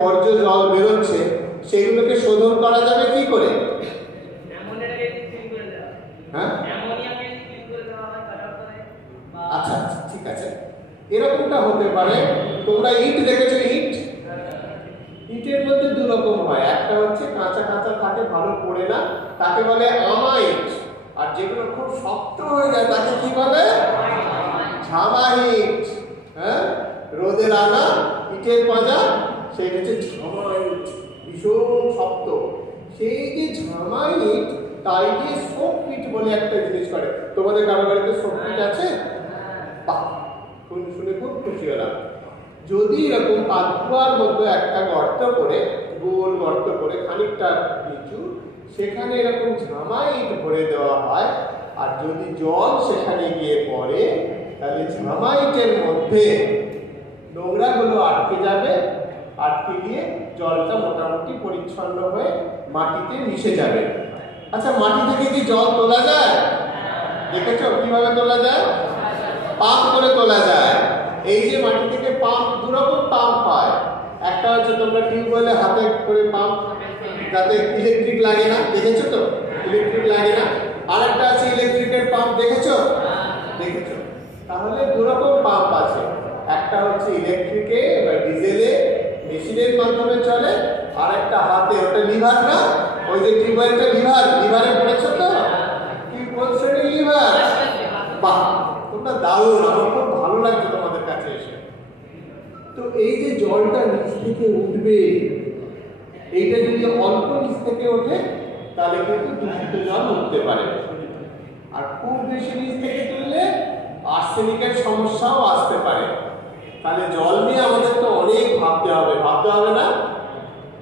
বর্জ্য জল বেরোচ্ছে সেগুলোকে শোধন করা যাবে কি করে? হ্যাঁ, আচ্ছা আচ্ছা ঠিক আছে, এরকমটা হতে পারে। তোমরা ইট দেখেছো? ইটের মধ্যে দু রকম হয়, একটা হচ্ছে কাঁচা কাঁচা থাকে, ভালো পড়ে না, তাকে বলে আমা ইট। আর যেগুলো খুব শক্ত হয়ে যায় তাকে কি বলে? ঝামা ইট। হ্যাঁ, রোদের আনা ইটের পাঁজা, সেই হচ্ছে ঝামা ইট, ভীষণ শক্ত। সেই যে ঝামা ইট, তাই দিয়ে সোপ পিট বলে একটা জিনিস করে। তোমাদের কারো বাড়িতে সোপ পিট আছে? বাহ, শুনে খুব খুশি হলাম। যদি এরকম পাতকুয়ার মধ্যে একটা গর্ত করে, গোল গর্ত করে খানিকটা নিচু, সেখানে এরকম ঝামা ইট ভরে দেওয়া হয়, আর যদি জল সেখানে গিয়ে পড়ে তাহলে ঝামা ইটের মধ্যে নোংরাগুলো আটকে যাবে, আটকে গিয়ে জলটা মোটামুটি পরিচ্ছন্ন হয়ে মাটিতে মিশে যাবে। আচ্ছা, মাটি থেকে কি জল তোলা যায়? দেখেছো কিভাবে তোলা যায়? পাম্প করে তোলা যায়। এই যে মাটি থেকে পাম্প, দুরকম পাম্প হয়। একটা হচ্ছে তোমরা টিউবওয়েলে হাতে করে পাম্প, যাতে ইলেকট্রিক লাগে না, দেখেছো তো? ইলেকট্রিক লাগে না। আর একটা আছে ইলেকট্রিকের পাম্প, দেখেছো? দেখেছো? তাহলে দুরকম পাম্প আছে। একটা হচ্ছে ইলেকট্রিকে বা ডিজেলে মেশিনের মাধ্যমে চলে, আর একটা হাতে, ওটা লিভার না? ওই যে টিউবওয়েলটা লিভারে পড়েছো তো? কি কোন শ্রেণীর লিভার? বাহ, তোমরা দারুণ, আমার খুব ভালো লাগছে তোমাদের কাছে এসে। তো এই যে জলটা নিচ থেকে উঠবে, এইটা যদি অল্প নিচ থেকে ওঠে তাহলে কিন্তু দূষিত জল উঠতে পারে, আর খুব বেশি নিচ থেকে তুললে আর্সেনিকের সমস্যাও আসতে পারে। তাহলে জল নিয়ে আমাদের তো অনেক ভাবতে হবে না?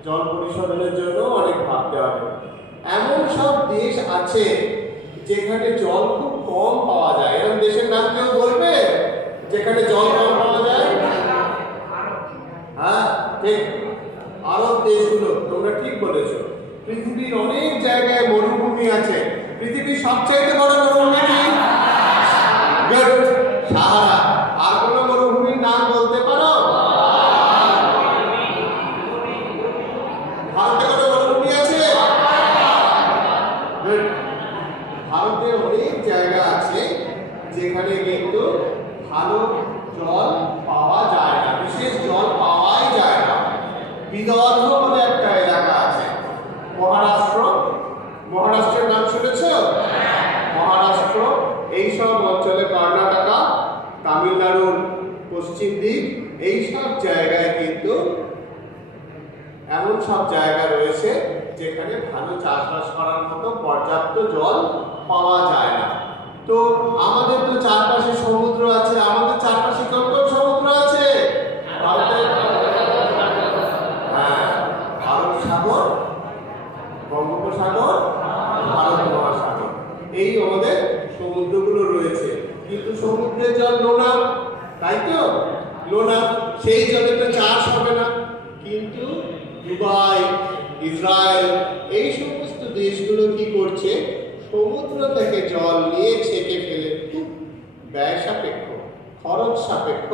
জল পরিশোধনের জন্য অনেক ভাবতে হবে। এমন সব দেশ আছে যেখানে জল খুব কম পাওয়া যায়। এরকম দেশের নাম কেউ বলবে যেখানে জল কম পাওয়া যায়? হ্যাঁ ঠিক, আরব দেশগুলো, তোমরা ঠিক বলেছো। পৃথিবীর অনেক জায়গায় মরুভূমি আছে। পৃথিবীর সবচাইতে বড় মরুভূমি কি? সাহারা। আর কোন মরুভূমির নাম বলতে পারো? ভারতে কোনো মরুভূমি আছে? ভারতে অনেক জায়গা আছে যেখানে কিন্তু ভালো জল পাওয়া যায় না, বিশেষ জল পাওয়াই যায় না। বিদর্ভ বলে একটা এলাকা আছে, মহারাষ্ট্রের নাম শুনেছ? মহারাষ্ট্র, এইসব অঞ্চলে, কর্ণাটকা, তামিলনাড়ুর পশ্চিম দিক, এইসব জায়গায় কিন্তু এমন সব জায়গা রয়েছে যেখানে ভালো চাষবাস করার মতো পর্যাপ্ত জল পাওয়া যায় না। তো আমাদের তো চারপাশে সমুদ্র আছে। আমাদের চারপাশে কোন কোন সমুদ্র আছে? হ্যাঁ, আরব সাগর, বঙ্গোপসাগর, ভারত মহাসাগর, এই আমাদের সমুদ্রগুলো রয়েছে। কিন্তু সমুদ্রের জল নোনা, তাই তো? নোনা, সেই জলে তো চাষ হবে না। কিন্তু দুবাই, ইসরায়েল, এই সমস্ত দেশগুলো কি করছে? সমুদ্র থেকে জল নিয়ে ছেঁকে ফেলে, খুব ব্যয় সাপেক্ষ, খরচ সাপেক্ষ,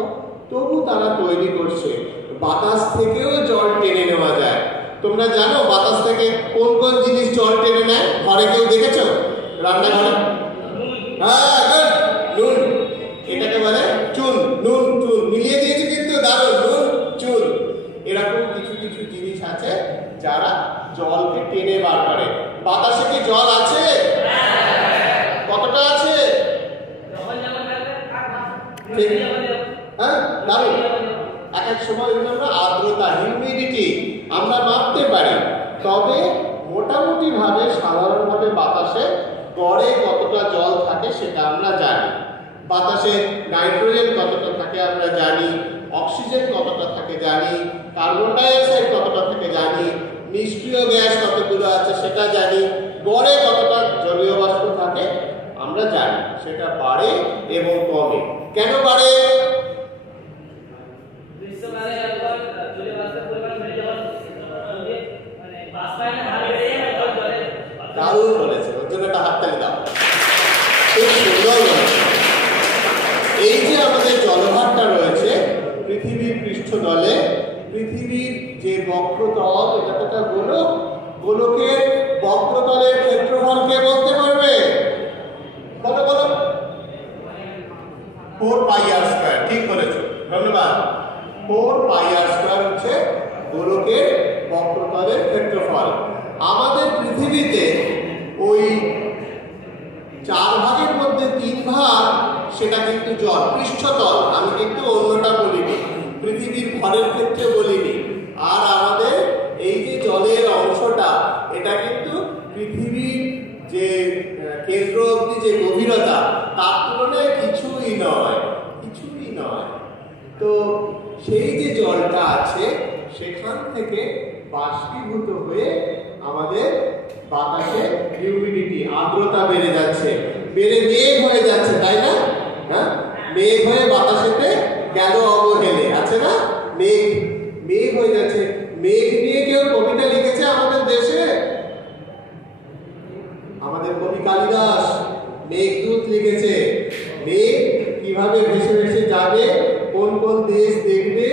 তবু তারা তৈরি করছে। বাতাস থেকেও জল টেনে নেওয়া যায়। তোমরা জানো বাতাস থেকে কোন কোন জিনিস জল টেনে নেয়? ঘরে কেউ দেখেছো? রান্নাঘরে? হ্যাঁ, নুন, এটাকে বলে চুন। নুন, চুন মিলিয়ে দিয়েছে কিন্তু, দারুণ, নুন, চুন। এরকম কিছু কিছু জিনিস আছে যারা জলকে টেনে বার করে। বাতাসে কি জল আছে? কতটা আছে? হ্যাঁ, দারুণ। এক এক সময় আমরা আর্দ্রতা, হিউমিডিটি আমরা মাপতে পারি। তবে মোটামুটি ভাবে, সাধারণভাবে বাতাসে গড়ে কতটা জল থাকে সেটা আমরা জানি। বাতাসে নাইট্রোজেন কতটা থাকে আমরা জানি, অক্সিজেন কতটা থাকে জানি, কার্বন ডাই অক্সাইড কতটা থাকে জানি, নিষ্ক্রিয় গ্যাস কতগুলো আছে সেটা জানি, গড়ে কতটা জলীয় বাষ্প থাকে আমরা জানি। সেটা বাড়ে এবং কমে। কেন বাড়ে? দারুণ বলেছে, ওর জন্য একটা হাততালি দাও। খুব সুন্দর বলেছে। এই যে আমাদের জলভারটা রয়েছে পৃথিবীর পৃষ্ঠতলে, পৃথিবীর যে বক্রতল, এটা তো একটা গোলক, গোলকের বক্রতলের ক্ষেত্রফল কে বলতে পারবে? বলো বলো। 4 পাই আর স্কয়ার, ঠিক বলেছো, ধন্যবাদ। 4 পাই আর স্কয়ার হচ্ছে গোলকের বক্রতলের ক্ষেত্রফল। আমাদের পৃথিবীতে ওই 4 ভাগের মধ্যে 3 ভাগ সেটা কিন্তু জল, পৃষ্ঠতল। আমি কিন্তু অন্যটা বলিনি, পৃথিবীর ভরের ক্ষেত্রে বলিনি। আর আমাদের এই যে জলের অংশটা, এটা কিন্তু পৃথিবীর যে কেন্দ্র অবধি যে গভীরতা, তার তুলনায় কিছুই নয়, কিছুই নয়। তো সেই যে জলটা আছে সেখান থেকে বাষ্পীভূত হয়ে আমাদের বাতাসে হিউমিডিটি, আর্দ্রতা বেড়ে যাচ্ছে, বেড়ে মেঘ হয়ে যাচ্ছে, তাই না? হ্যাঁ, মেঘ হয়ে বাতাসেতে গেল অবহেলে, আছে না? মেঘ, মেঘ হয়ে যাচ্ছে। মেঘ নিয়ে কেউ কবিতা লিখেছে আমাদের দেশে? আমাদের কবি কালিদাস মেঘদূত লিখেছে। মেঘ কিভাবে ভেসে ভেসে যাবে, কোন কোন দেশ দেখবে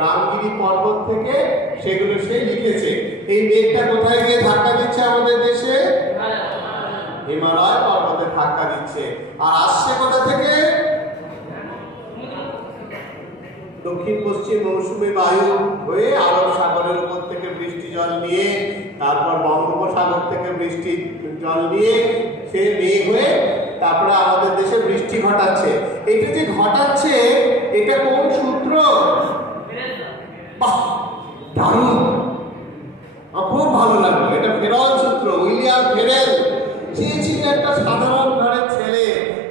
রামগিরি পর্বত থেকে, সেগুলো সে লিখেছে। এই মেঘটা কোথায় গিয়ে ধাক্কা দিচ্ছে আমাদের দেশে? হিমালয় পর্বতে ধাক্কা দিচ্ছে। আর আসছে কোথা থেকে? দক্ষিণ পশ্চিম মৌসুমী বায়ু হয়ে আরব সাগরের উপর থেকে বৃষ্টি জল নিয়ে, তারপর বঙ্গোপসাগর থেকে বৃষ্টি জল নিয়ে সে মেঘ হয়ে তারপরে আমাদের দেশে বৃষ্টি ঘটাচ্ছে। এটা যে ঘটাচ্ছে, এটা কোন সূত্র? বাহ, দারুণ, খুব ভালো লাগলো। এটা ফেরেল সূত্র, উইলিয়াম ফেরেল। সে ছিল একটা সাধারণ ঘরের ছেলে,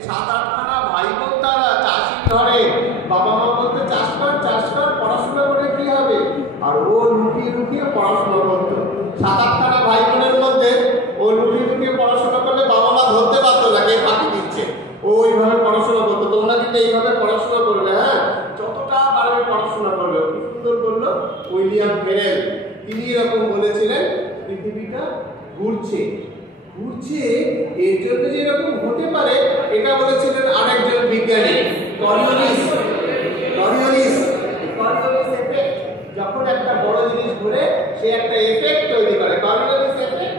7-8খানা ভাই বোন, তারা চাষির ঘরে। বাবা মা বলতে চাষ কর, চাষ কর, পড়াশোনা করে কি হবে? আর ও লুকিয়ে লুকিয়ে পড়াশোনা করতো। 7-8খানা ভাই বোনের মধ্যে ও লুকিয়ে লুকিয়ে পড়াশোনা করলে বাবা মা ধরতে পারতো না কে ফাঁকি দিচ্ছে। ও এইভাবে পড়াশোনা করতো। তোমরা কিন্তু এইভাবে পড়াশোনা করবে, হ্যাঁ, যতটা পারবে পড়াশোনা করবে। কি সুন্দর বললো উইলিয়াম ফেরেল। তিনি এরকম বলেছিলেন, পৃথিবীটা ঘুরছে, ঘুরছে এর জন্য যে এরকম হতে পারে, এটা বলেছিলেন আরেকজন বিজ্ঞানী, করিওলিস। করিওলিস এফেক্ট। যখন একটা বড় জিনিস ঘুরে, সে একটা এফেক্ট তৈরি করে, করিওলিস এফেক্ট।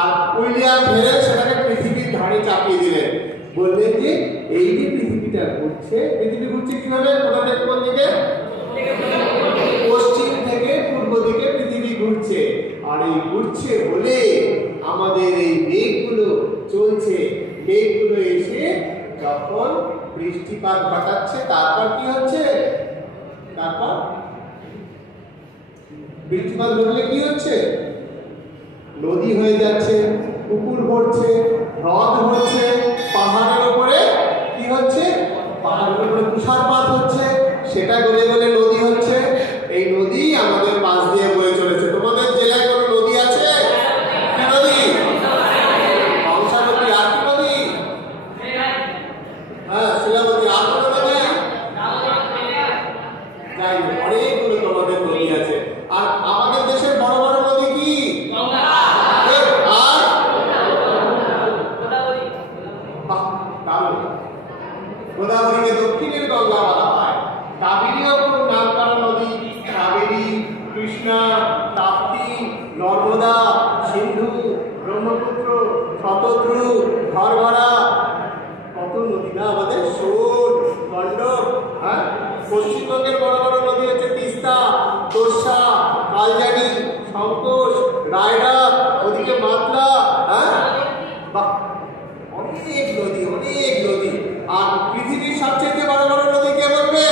আর উইলিয়াম ফেরেল সেটাকে পৃথিবীর ধারে চাপিয়ে দিলেন, বললেন যে এই যে পৃথিবীটা ঘুরছে, পৃথিবী ঘুরছে কিভাবে? কোথা থেকে কোন দিকে? পশ্চিম থেকে পূর্ব দিকে পৃথিবী ঘুরছে। আর এই ঘুরছে বলে আমাদের এই মেঘগুলো চলছে। মেঘগুলো এসে যখন বৃষ্টিপাত ঘটাচ্ছে, তারপর কি হচ্ছে? তারপর বৃষ্টিপাত ঘটলে কি হচ্ছে? নদী হয়ে যাচ্ছে, পুকুর ভরছে, হ্রদ হচ্ছে, পাহাড়ের উপরে কি হচ্ছে? পাহাড়ের উপরে তুষারপাত হচ্ছে, সেটা গলে গলে নদী হচ্ছে। এই নদী আমাদের পাশ দিয়ে বয়ে চলেছে। তোমাদের জেলায় কোনো নদী আছে? কি নদী? কংসাবতী। আর কি নদী? হ্যাঁ, শিলাবতী। আর কোনো নদী? যাই হোক, অনেকগুলো তোমাদের নদী আছে। আর আমাদের দেশের বড় বড় নদী কি? গোদাবরীকে দক্ষিণের গঙ্গা বলা হয়। কাবেরীও খুব নাম করা নদী। কাবেরী, কৃষ্ণা, তাপ্তি, নর্মদা, সিন্ধু, ব্রহ্মপুত্র, শতদ্রু, ঘরঘরা, কত নদী না আমাদের, সোন, গন্ডক। হ্যাঁ, পশ্চিমবঙ্গের বড় বড় নদী হচ্ছে তিস্তা, তোর্ষা, কালজানি, সংকোষ, রায়ডা, ওদিকে মাতলা। হ্যাঁ, বাহ, অনেক নদী, অনেক নদী। আর পৃথিবীর সবচেয়ে বড় বড় নদী কে বলবে?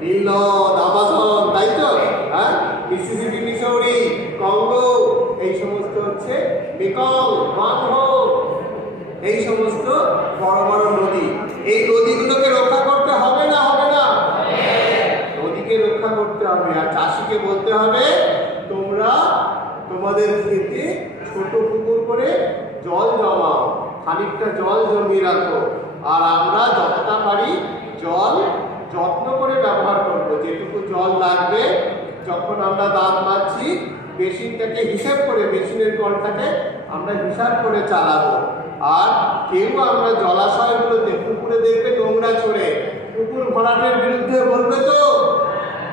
নীল নদ, আমাজন, তাই তো? হ্যাঁ, মিসিসিপি, মিসৌরি, কঙ্গো, এই সমস্ত হচ্ছে মেকং, মানহো, এই সমস্ত বড় বড় নদী। এই নদীগুলোকে রক্ষা করতে হবে না হবে না? নদীকে রক্ষা করতে হবে। আর চাষিকে বলতে হবে, তোমরা তোমাদের ক্ষেতে ছোট পুকুর করে জল জমাও, খানিকটা জল জমিয়ে রাখো। আর আমরা যতটা পারি জল যত্ন করে ব্যবহার করব। যেটুকু জল লাগবে, যখন আমরা দাঁত মাজছি, মেশিনটাকে হিসাব করে, মেশিনের কলটাকে আমরা হিসাব করে চালাবো। আর কেউ আমরা জলাশয়গুলোতে, পুকুরে দেখবে নোংরা ছড়ে, পুকুর ভরাটের বিরুদ্ধে বলবে তো?